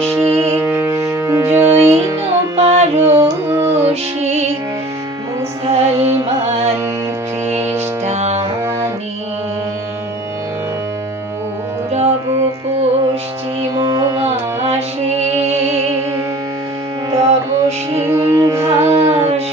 কৌশিক জৈন পারসিক মুসলমান খ্রিস্টানি। পূরব পশ্চিম আসে তব সিংহাস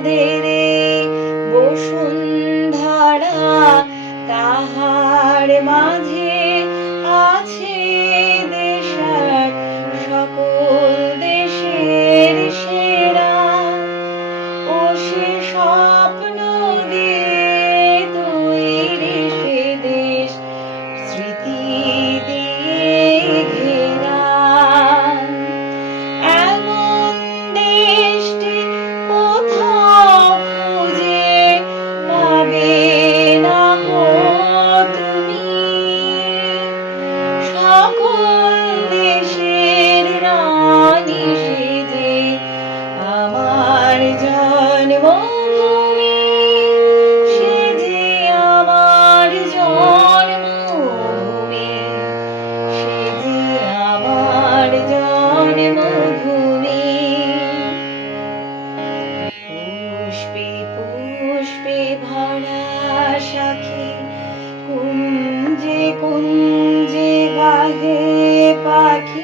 আমাদের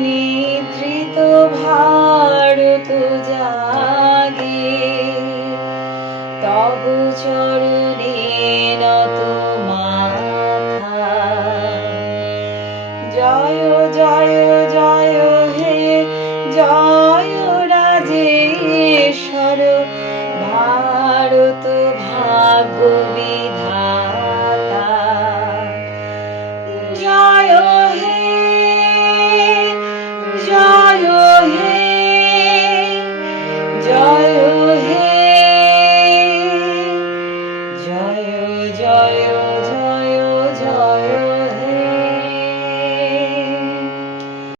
নিদ্রিত ভারত জাগে। তব চরণে নত জয় জয় জয় হে, জয় রাজেশ্বর। ভারত ভাগ্য বিধাতা জয়